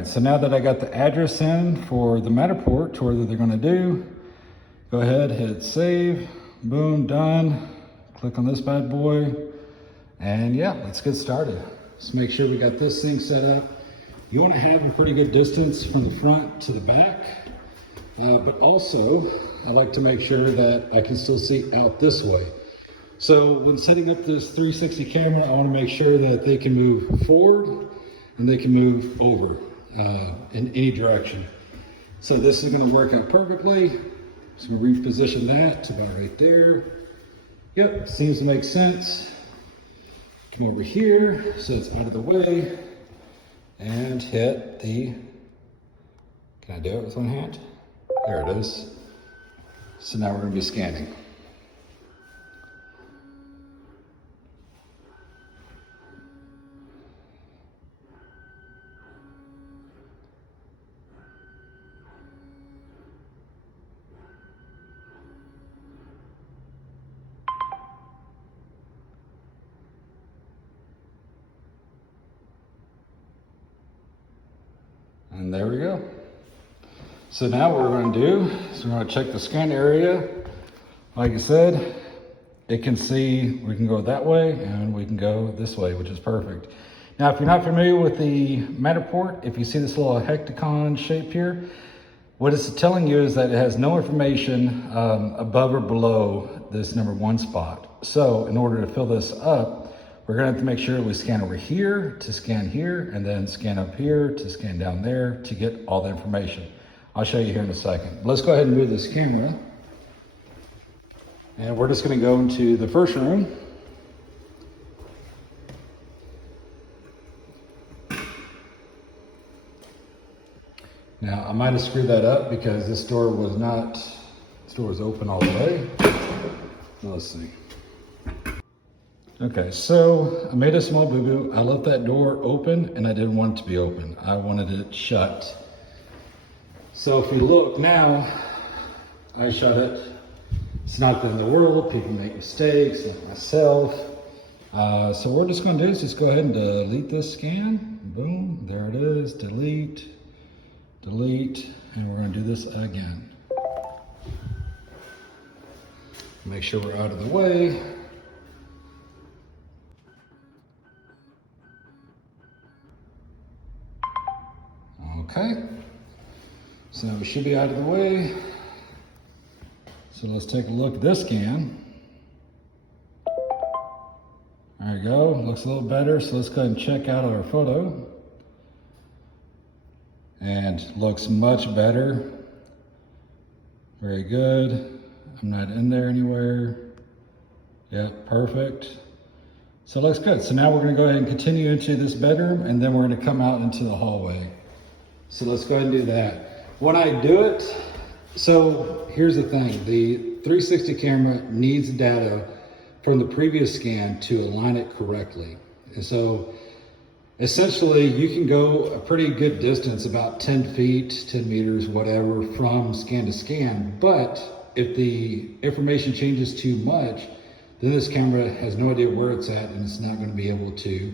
right, so now that I got the address in for the Matterport tour that they're gonna do, go ahead, hit save, boom, done. Click on this bad boy, and yeah, let's get started. Let's make sure we got this thing set up. You wanna have a pretty good distance from the front to the back, but also I like to make sure that I can still see out this way. So when setting up this 360 camera, I wanna make sure that they can move forward and they can move over in any direction. So this is gonna work out perfectly. Just gonna reposition that to about right there. Yep, seems to make sense. Come over here so it's out of the way and hit the, can I do it with one hand? There it is. So now we're gonna be scanning. And there we go. So now what we're going to do is we're going to check the scan area. Like I said, it can see, we can go that way and we can go this way, which is perfect. Now, if you're not familiar with the Matterport, if you see this little hectagon shape here, what it's telling you is that it has no information above or below this number 1 spot. So in order to fill this up, we're gonna have to make sure we scan over here to scan here, and then scan up here to scan down there to get all the information. I'll show you here in a second. Let's go ahead and move this camera. And we're just gonna go into the first room. Now, I might have screwed that up because this door was not, this door was open all the way. Now, let's see. Okay, so I made a small boo-boo. I left that door open and I didn't want it to be open. I wanted it shut. So if you look now, I shut it. It's not the end of the world. People make mistakes, like myself. So what we're just gonna do is just go ahead and delete this scan. Boom, there it is, delete, delete, and we're gonna do this again. Make sure we're out of the way. Okay, so we should be out of the way. So let's take a look at this scan. There you go, looks a little better. So let's go ahead and check out our photo. And looks much better. Very good. I'm not in there anywhere. Yep, perfect. So it looks good. So now we're gonna go ahead and continue into this bedroom, and then we're gonna come out into the hallway. So let's go ahead and do that. When I do it, so here's the thing, the 360 camera needs data from the previous scan to align it correctly. And so essentially you can go a pretty good distance, about 10 feet, 10 meters, whatever, from scan to scan. But if the information changes too much, then this camera has no idea where it's at and it's not gonna be able to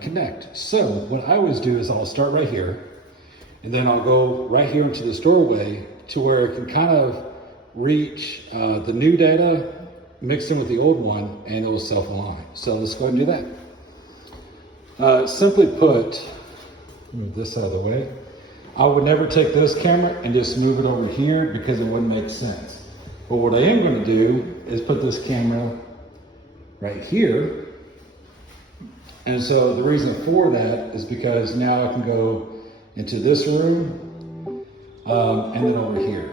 connect. So what I always do is I'll start right here, and then I'll go right here into this doorway to where it can kind of reach the new data mixed in with the old one, and it will self-align. So let's go ahead and do that. Simply put, move this out of the way. I would never take this camera and just move it over here because it wouldn't make sense. But what I am gonna do is put this camera right here. And so the reason for that is because now I can go into this room, and then over here.